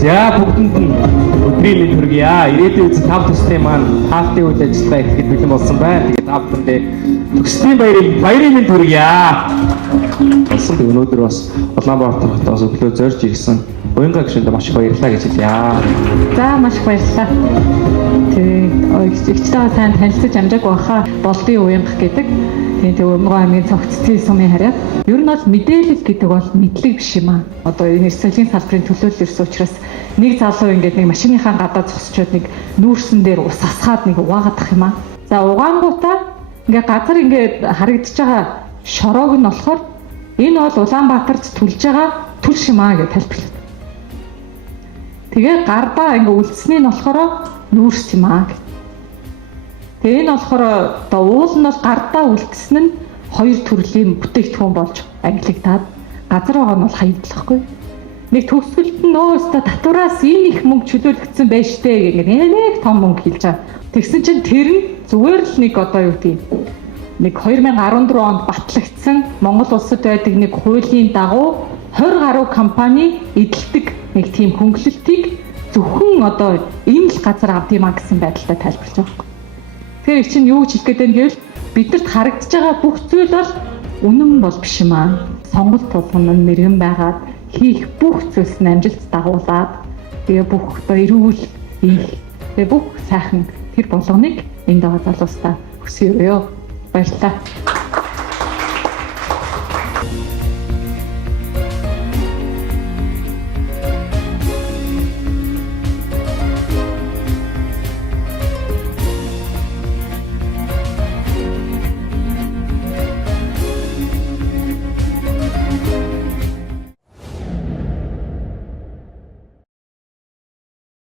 За бүгдэнд нь өдрийн мэнд хүргье. Ирээдүйн үеийн тав төслийн маань таалтын үйл ажиллагаа ихэд бэлэн болсон байна. Тэгээд тав төндөө төслийн баярын мэнд хүргье. Болсон тэг өнөөдөр бас Улаанбаатар хотоос өглөө зорж ирсэн Уянга гишүүнд маш их баярлалаа гэж хэлье. За маш их баярлалаа. Тэгээд ихтэй сайн танилцаж амжаагүй баха Болдын Уянга гэдэг. Тэгээд Уянга аймгийн цогцлын сумын харьяа. Ер нь бол мэдээлэл гэдэг бол мэдлэг биш юм аа. Одоо энэ эрсдлийн салбарын төлөөлөл ирсэн учраас нэг залуу ингээд нэг машиныхаа гадаа зогсчоод нэг нүүрсэн дээр ус асгаад нэг угаагаадах юм аа. За угаангуудаа ингээд газар ингээд харагдаж байгаа шороог нь болохоор энэ бол Улаанбаатарт түлж байгаа түл шимаа гэж тайлбарлав. Тэгээ гардаа ингээ үлдсэний нь болохоор нүүрс юм аа. Тэгээ энэ болохоор одоо уул нь бол гардаа үлдсэн нь хоёр төрлийн бүтээгдэхүүн болж ангилагдаад газар байгаа нь бол хаягдлахгүй. Нэг төгсгөлт нь өөстө татвараас энэ их мөнгө чөлөөлөгдсөн байж тээ гэнгээ нэг том мөнгө хэлж байгаа. Тэгсэн чинь тэр нь зүгээр л нэг одоо юу гэдэг нэг 2014 онд батлагдсан Монгол улсад байдаг нэг хуулийн дагуу 20 гаруй компани эдэлдэг нэг тийм хөнгөлөлтийг зөвхөн одоо энэ л газар авд юмаа гэсэн байдалтай тайлбарлаж байгаа юм. Тэгэхээр чинь юу гэж хэлэх гээд байна гэвэл бидэрт харагдаж байгаа бүх зүйл бол үнэн бол биш юм аа. Сонголт тулгын нь мэрэгэн байгаад хийх бүх зүйлс нь амжилт дагуулад тэгээ бүх одоо эрүүл их тэгээ бүх сайхан тэр болгоныг энд байгаа залуустаа хүсье ёо. Баярлалаа.